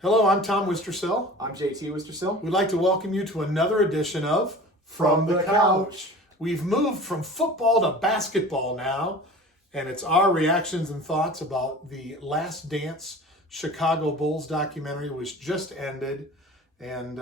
Hello, I'm Tom Wistrcill. I'm JT Wistrcill. We'd like to welcome you to another edition of From the Couch. We've moved from football to basketball now, and it's our reactions and thoughts about the Last Dance Chicago Bulls documentary, which just ended, and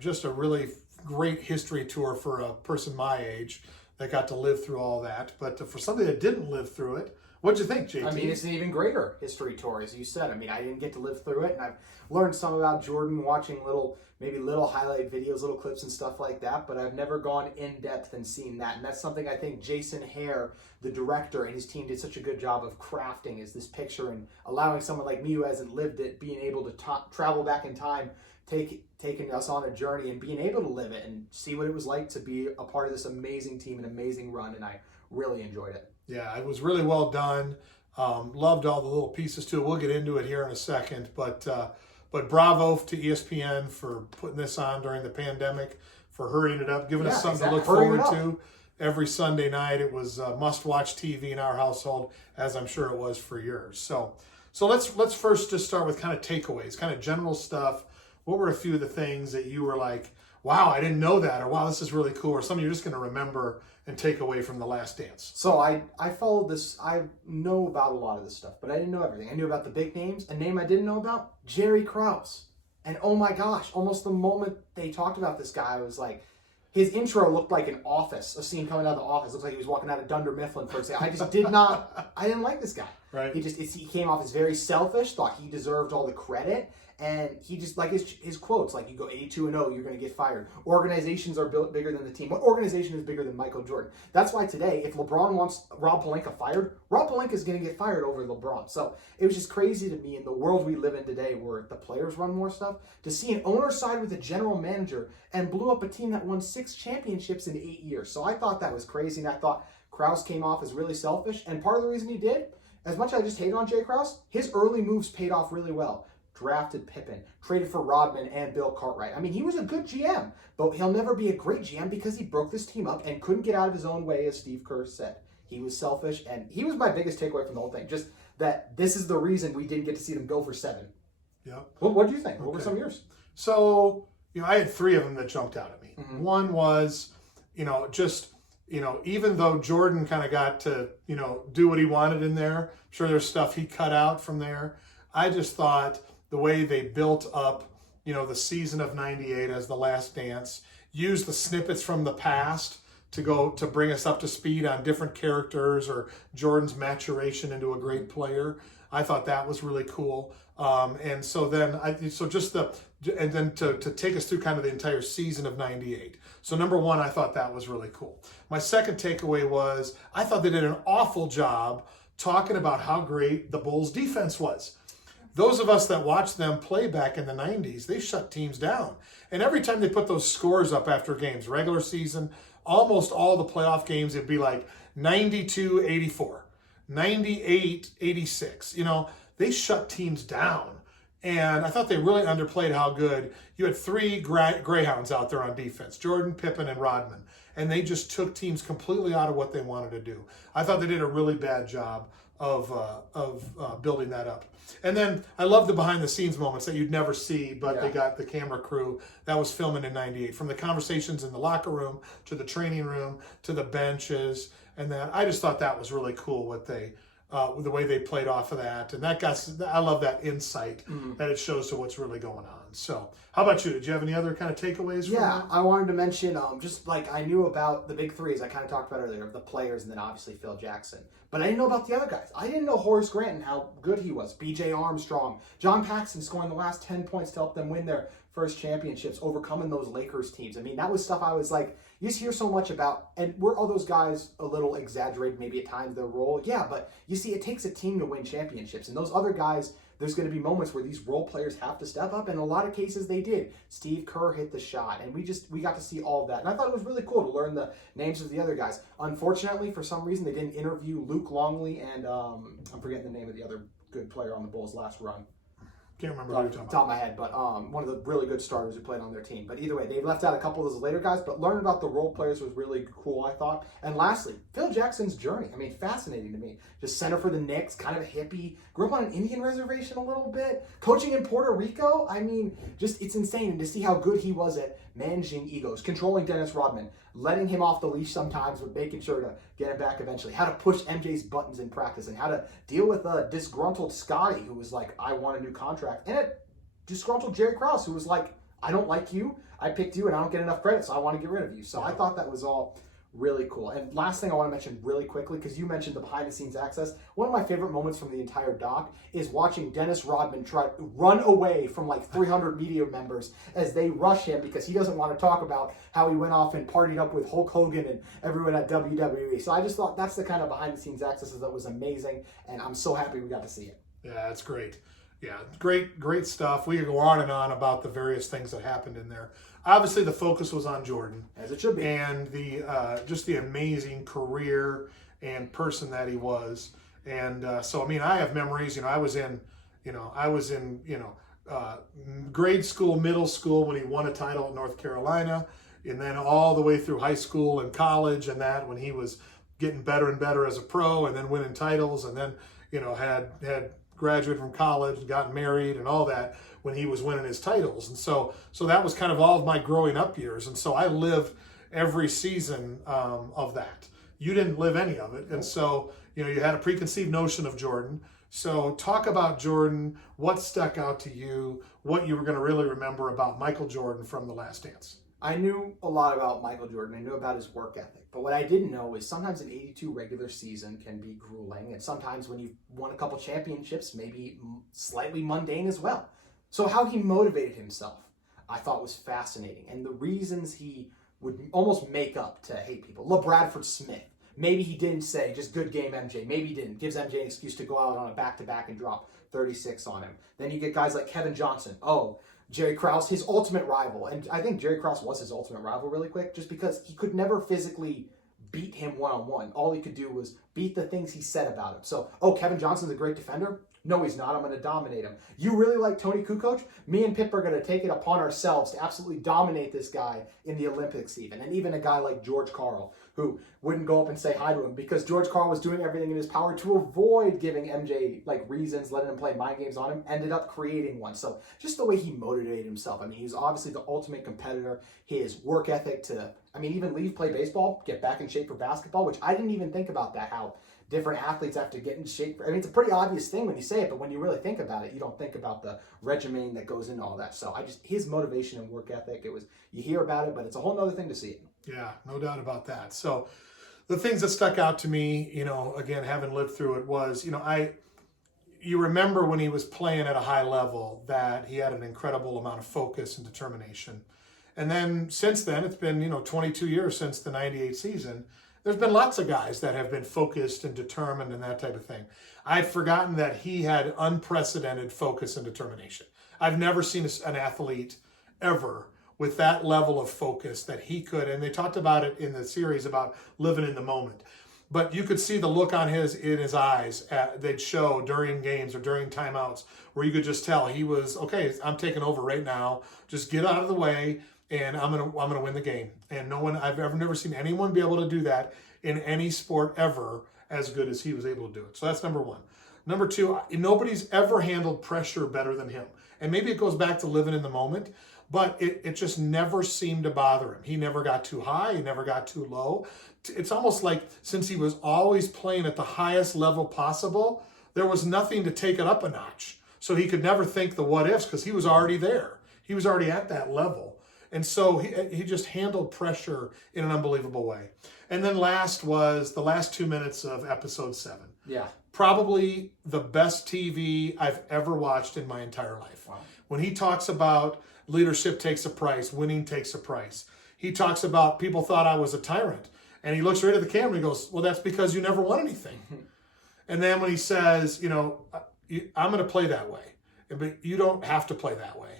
just a really great history tour for a person my age that got to live through all that. But for somebody that didn't live through it, what'd you think, JT? I mean, it's an even greater history tour, as you said. I mean, I didn't get to live through it, and I've learned some about Jordan watching little highlight videos, little clips and stuff like that, but I've never gone in depth and seen that. And that's something I think Jason Hare, the director, and his team did such a good job of crafting, is this picture and allowing someone like me who hasn't lived it, being able to travel back in time, taking us on a journey and being able to live it and see what it was like to be a part of this amazing team, an amazing run, and I really enjoyed it. Yeah, it was really well done. Loved all the little pieces to it. We'll get into it here in a second, but bravo to ESPN for putting this on during the pandemic, for hurrying it up, giving us something to look forward to every Sunday night. It was must-watch TV in our household, as I'm sure it was for yours. So let's first just start with kind of takeaways, kind of general stuff. What were a few of the things that you were like, wow, I didn't know that, or wow, this is really cool, or something you're just going to remember and take away from The Last Dance? So I followed this. I know about a lot of this stuff, but I didn't know everything. I knew about the big names. A name I didn't know about, Jerry Krause. And oh my gosh, almost the moment they talked about this guy, I was like, his intro looked like an Office, a scene coming out of The Office. It looked like he was walking out of Dunder Mifflin, for example. I just didn't like this guy. Right. He came off as very selfish, thought he deserved all the credit. And he just, like his quotes, like, you go 82-0, you're going to get fired. Organizations are built bigger than the team. What organization is bigger than Michael Jordan? That's why today, if LeBron wants Rob Pelinka fired, Rob Pelinka is going to get fired over LeBron. So it was just crazy to me in the world we live in today, where the players run more stuff, to see an owner side with a general manager and blew up a team that won 6 championships in 8 years. So I thought that was crazy, and I thought Krause came off as really selfish. And part of the reason he did, as much as I just hate on Jay Krause, his early moves paid off really well. Drafted Pippen, traded for Rodman and Bill Cartwright. I mean, he was a good GM, but he'll never be a great GM because he broke this team up and couldn't get out of his own way, as Steve Kerr said. He was selfish, and he was my biggest takeaway from the whole thing, just that this is the reason we didn't get to see them go for 7. Yeah. What do you think? What were some of yours? So, I had 3 of them that jumped out at me. Mm-hmm. One was, even though Jordan kind of got to, do what he wanted in there, I'm sure there's stuff he cut out from there. I just thought the way they built up, the season of '98 as The Last Dance, used the snippets from the past to bring us up to speed on different characters or Jordan's maturation into a great player. I thought that was really cool. And so then, to take us through kind of the entire season of '98. So number one, I thought that was really cool. My second takeaway was, I thought they did an awful job talking about how great the Bulls defense was. Those of us that watched them play back in the 90s, they shut teams down. And every time they put those scores up after games, regular season, almost all the playoff games, it'd be like 92-84, 98-86. They shut teams down. And I thought they really underplayed how good. You had 3 Greyhounds out there on defense, Jordan, Pippen, and Rodman. And they just took teams completely out of what they wanted to do. I thought they did a really bad job of building that up. And then I love the behind-the-scenes moments that you'd never see, but they got the camera crew that was filming in '98. From the conversations in the locker room, to the training room, to the benches, and that. I just thought that was really cool what the way they played off of that. And I love that insight that it shows to what's really going on. So how about you? Did you have any other kind of takeaways from that? I wanted to mention, just like I knew about the big 3, as I kind of talked about earlier, the players, and then obviously Phil Jackson. But I didn't know about the other guys. I didn't know Horace Grant and how good he was. B.J. Armstrong, John Paxson scoring the last 10 points to help them win their first championships, overcoming those Lakers teams. I mean, that was stuff I was like, you just hear so much about, and were all those guys a little exaggerated maybe at times their role? Yeah, but you see, it takes a team to win championships. And those other guys, there's going to be moments where these role players have to step up, and in a lot of cases they did. Steve Kerr hit the shot, and we got to see all of that. And I thought it was really cool to learn the names of the other guys. Unfortunately, for some reason, they didn't interview Luke Longley and I'm forgetting the name of the other good player on the Bulls' last run. Can't remember who you're talking top of about. my head, but one of the really good starters who played on their team. But either way, they left out a couple of those later guys, but learning about the role players was really cool, I thought. And lastly, Phil Jackson's journey. I mean, fascinating to me. Just center for the Knicks, kind of a hippie, grew up on an Indian reservation a little bit, coaching in Puerto Rico. I mean, just it's insane. And to see how good he was at managing egos, controlling Dennis Rodman, letting him off the leash sometimes, but making sure to get him back eventually. How to push MJ's buttons in practice, and how to deal with a disgruntled Scotty who was like, I want a new contract. And a disgruntled Jerry Krause who was like, I don't like you, I picked you, and I don't get enough credit, so I want to get rid of you. So I thought that was all really cool. And last thing I want to mention really quickly, because you mentioned the behind-the-scenes access, one of my favorite moments from the entire doc is watching Dennis Rodman try to run away from like 300 media members as they rush him because he doesn't want to talk about how he went off and partied up with Hulk Hogan and everyone at WWE. So I just thought that's the kind of behind-the-scenes access that was amazing, and I'm so happy we got to see it. Yeah, that's great. Yeah, great stuff. We could go on and on about the various things that happened in there. Obviously, the focus was on Jordan, As it should be. and the just the amazing career and person that he was. And so, I mean, I have memories. I was in grade school, middle school when he won a title at North Carolina, and then all the way through high school and college, and that when he was getting better and better as a pro, and then winning titles, and then had graduated from college and got married and all that when he was winning his titles. And so that was kind of all of my growing up years. And so I lived every season of that. You didn't live any of it. And so, you had a preconceived notion of Jordan. So talk about Jordan, what stuck out to you, what you were going to really remember about Michael Jordan from The Last Dance. I knew a lot about Michael Jordan. I knew about his work ethic. But what I didn't know is sometimes an 82 regular season can be grueling. And sometimes when you've won a couple championships, maybe slightly mundane as well. So how he motivated himself, I thought was fascinating. And the reasons he would almost make up to hate people. LaBradford Smith. Maybe he didn't say, just good game, MJ. Maybe he didn't. Gives MJ an excuse to go out on a back-to-back and drop 36 on him. Then you get guys like Kevin Johnson. Jerry Krause, his ultimate rival. And I think Jerry Krause was his ultimate rival really quick, just because he could never physically beat him one-on-one. All he could do was beat the things he said about him. So, Kevin Johnson's a great defender? No, he's not. I'm going to dominate him. You really like Tony Kukoc? Me and Pip are going to take it upon ourselves to absolutely dominate this guy in the Olympics even. And even a guy like George Karl, who wouldn't go up and say hi to him because George Karl was doing everything in his power to avoid giving MJ reasons, letting him play mind games on him, ended up creating one. So just the way he motivated himself. I mean, he was obviously the ultimate competitor. His work ethic to, even leave, play baseball, get back in shape for basketball, which I didn't even think about that, how different athletes have to get in shape. It's a pretty obvious thing when you say it, but when you really think about it, you don't think about the regimen that goes into all that. So his motivation and work ethic, you hear about it, but it's a whole other thing to see it. Yeah, no doubt about that. So the things that stuck out to me, again, having lived through it was, you remember when he was playing at a high level that he had an incredible amount of focus and determination. And then since then, it's been, 22 years since the 98 season. There's been lots of guys that have been focused and determined and that type of thing. I'd forgotten that he had unprecedented focus and determination. I've never seen an athlete ever with that level of focus that he could, and they talked about it in the series about living in the moment. But you could see the look in his eyes they'd show during games or during timeouts where you could just tell he was, okay, I'm taking over right now. Just get out of the way. And I'm gonna win the game. And I've never seen anyone be able to do that in any sport ever as good as he was able to do it. So that's number one. Number two, nobody's ever handled pressure better than him. And maybe it goes back to living in the moment, but it just never seemed to bother him. He never got too high. He never got too low. It's almost like since he was always playing at the highest level possible, there was nothing to take it up a notch. So he could never think the what ifs because he was already there. He was already at that level. And so he just handled pressure in an unbelievable way. And then last was the last 2 minutes of episode 7. Yeah. Probably the best TV I've ever watched in my entire life. Wow. When he talks about leadership takes a price, winning takes a price. He talks about people thought I was a tyrant. And he looks right at the camera and he goes, well, that's because you never won anything. And then when he says, I'm going to play that way, but you don't have to play that way.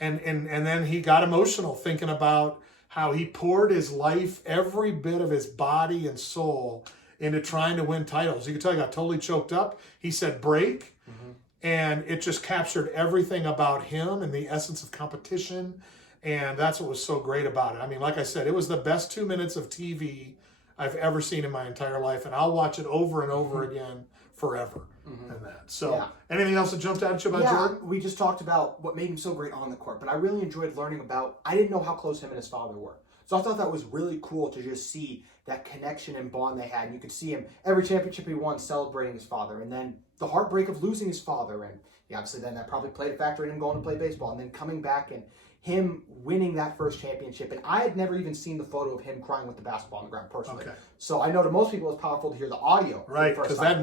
And then he got emotional thinking about how he poured his life, every bit of his body and soul into trying to win titles. You could tell he got totally choked up. He said break. Mm-hmm. and it just captured everything about him and the essence of competition. And that's what was so great about it. I mean, like I said, it was the best 2 minutes of TV I've ever seen in my entire life, and I'll watch it over and over again forever. And that. So, anything else that jumped out at you about Jordan? We just talked about what made him so great on the court, but I really enjoyed learning about. I didn't know how close him and his father were, so I thought that was really cool to just see that connection and bond they had. And you could see him every championship he won celebrating his father, and then the heartbreak of losing his father, and obviously then that probably played a factor in him going to play baseball, and then coming back and him winning that first championship. And I had never even seen the photo of him crying with the basketball on the ground personally. Okay. So I know to most people it's powerful to hear the audio. Right, because that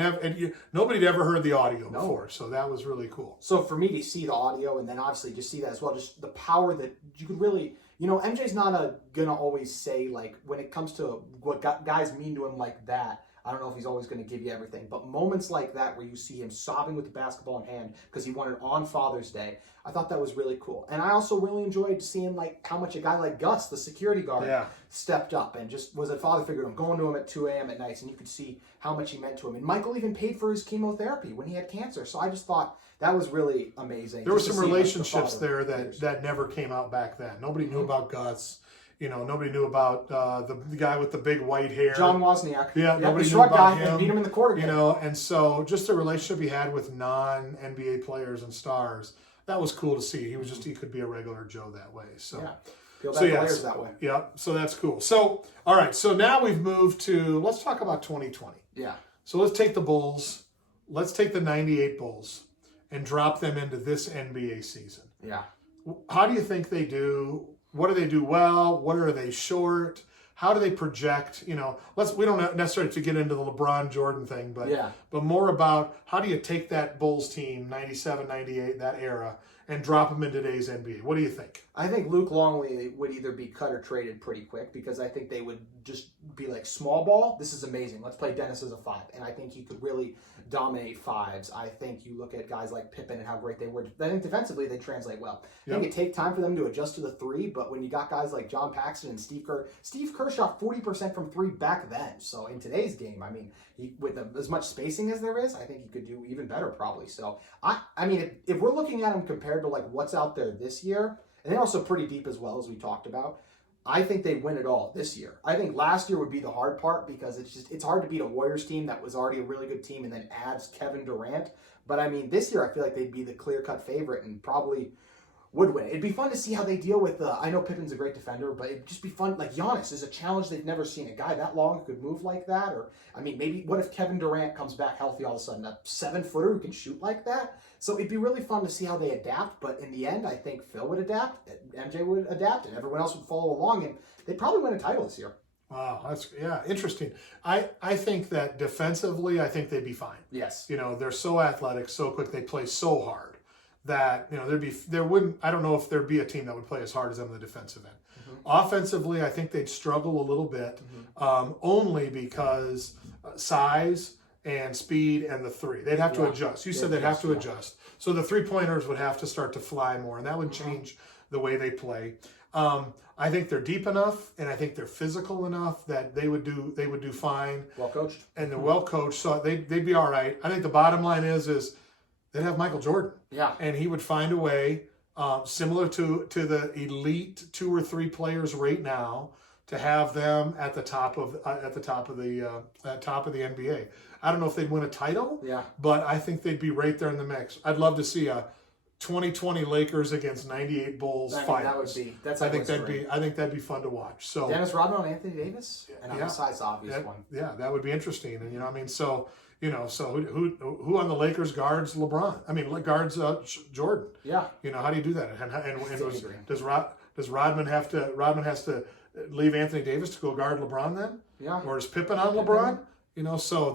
nobody had ever heard the audio before, so that was really cool. So for me to see the audio and then obviously just see that as well, just the power that you could really, MJ's not gonna always say, like, when it comes to what guys mean to him like that, I don't know if he's always going to give you everything, but moments like that where you see him sobbing with the basketball in hand because he won it on Father's Day, I thought that was really cool. And I also really enjoyed seeing like how much a guy like Gus, the security guard, stepped up and just was a father figure to him, going to him at 2 a.m. at nights, and you could see how much he meant to him. And Michael even paid for his chemotherapy when he had cancer. So I just thought that was really amazing. There were some relationships there that never came out back then. Nobody knew about Gus. Nobody knew about the guy with the big white hair. John Wozniak. Yeah, nobody knew about him. And beat him in the court again. And so just the relationship he had with non-NBA players and stars, that was cool to see. He could be a regular Joe that way. So, players that way. Yeah, so that's cool. So, all right, so now we've moved to, let's talk about 2020. Yeah. So let's take the Bulls, let's take the 98 Bulls and drop them into this NBA season. Yeah. How do you think they do? What do they do well? What are they short? How do they project? We don't necessarily have to get into the LeBron Jordan thing, but more about how do you take that Bulls team, 97, 98, that era, and drop them in today's NBA? What do you think? I think Luke Longley would either be cut or traded pretty quick because I think they would just be like, small ball, this is amazing. Let's play Dennis as a 5. And I think he could really dominate 5s. I think you look at guys like Pippen and how great they were. I think defensively they translate well. I think it take time for them to adjust to the 3, but when you got guys like John Paxson and Steve Kerr shot 40% from 3 back then. So in today's game, I mean, with as much spacing as there is, I think he could do even better probably. So, I mean, if we're looking at him compared to like what's out there this year, and they're also pretty deep as well, as we talked about, I think they win it all this year. I think last year would be the hard part because it's hard to beat a Warriors team that was already a really good team and then adds Kevin Durant. But I mean, this year I feel like they'd be the clear-cut favorite and probably would win. It'd be fun to see how they deal with I know Pippen's a great defender, but it'd just be fun. Like Giannis is a challenge they've never seen. A guy that long who could move like that. Or, I mean, maybe what if Kevin Durant comes back healthy all of a sudden? A 7-footer who can shoot like that? So it'd be really fun to see how they adapt. But in the end, I think Phil would adapt, MJ would adapt, and everyone else would follow along. And they'd probably win a title this year. Wow, that's interesting. I think that defensively, I think they'd be fine. Yes. They're so athletic, so quick, they play so hard that I don't know if there'd be a team that would play as hard as them on the defensive end. Offensively, I think they'd struggle a little bit, only because size and speed and the 3. They'd have to adjust. You said they'd have to adjust. So the 3-pointers would have to start to fly more, and that would change the way they play. I think they're deep enough, and I think they're physical enough that they would do fine. Well coached. And they're well coached, so they'd be all right. I think the bottom line is they'd have Michael Jordan. Yeah. And he would find a way, similar to the elite 2 or 3 players right now, to have them at the top of the NBA. I don't know if they'd win a title, but I think they'd be right there in the mix. I'd love to see a 2020 Lakers against 98 Bulls finals. I think that'd be fun to watch. So Dennis Rodman and Anthony Davis, and besides the obvious one. Yeah, that would be interesting. And so who on the Lakers guards LeBron? I mean, guards Jordan. Yeah. How do you do that? And does Rodman has to leave Anthony Davis to go guard LeBron then? Yeah. Or is Pippen on LeBron? So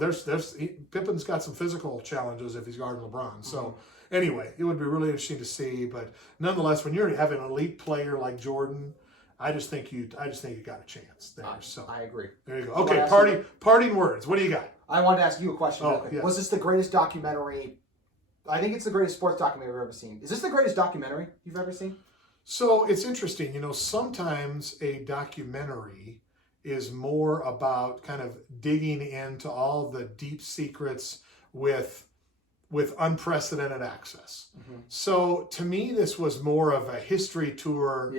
Pippen's got some physical challenges if he's guarding LeBron. So anyway, it would be really interesting to see. But nonetheless, when you're having an elite player like Jordan, I just think you got a chance there. I agree. There you go. Okay, parting words. What do you got? I wanted to ask you a question. Oh, yes. Was this the greatest documentary? I think it's the greatest sports documentary I've ever seen. Is this the greatest documentary you've ever seen? So it's interesting. Sometimes a documentary is more about kind of digging into all the deep secrets with with unprecedented access. So to me, this was more of a history tour,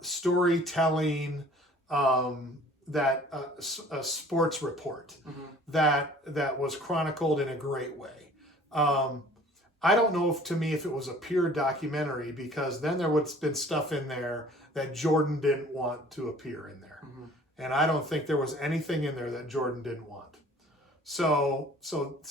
storytelling, that a sports report that was chronicled in a great way. I don't know if it was a pure documentary, because then there would have been stuff in there that Jordan didn't want to appear in there. And I don't think there was anything in there that Jordan didn't want. So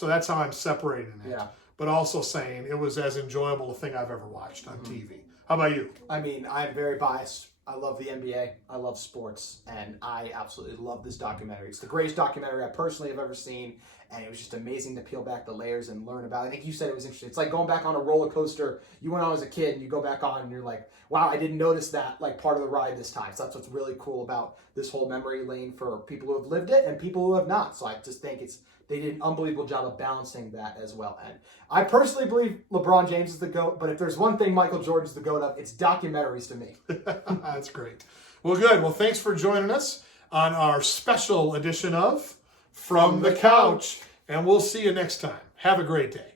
that's how I'm separating it. Yeah. But also saying it was as enjoyable a thing I've ever watched on TV. How about you? I mean, I'm very biased. I love the NBA. I love sports. And I absolutely love this documentary. It's the greatest documentary I personally have ever seen. And it was just amazing to peel back the layers and learn about it. I think you said it was interesting. It's like going back on a roller coaster you went on as a kid, and you go back on and you're like, wow, I didn't notice that like part of the ride this time. So that's what's really cool about this whole memory lane for people who have lived it and people who have not. So I just think they did an unbelievable job of balancing that as well. And I personally believe LeBron James is the GOAT, but if there's one thing Michael Jordan's the GOAT of, it's documentaries to me. That's great. Well, good. Well, thanks for joining us on our special edition of From the Couch, and we'll see you next time. Have a great day.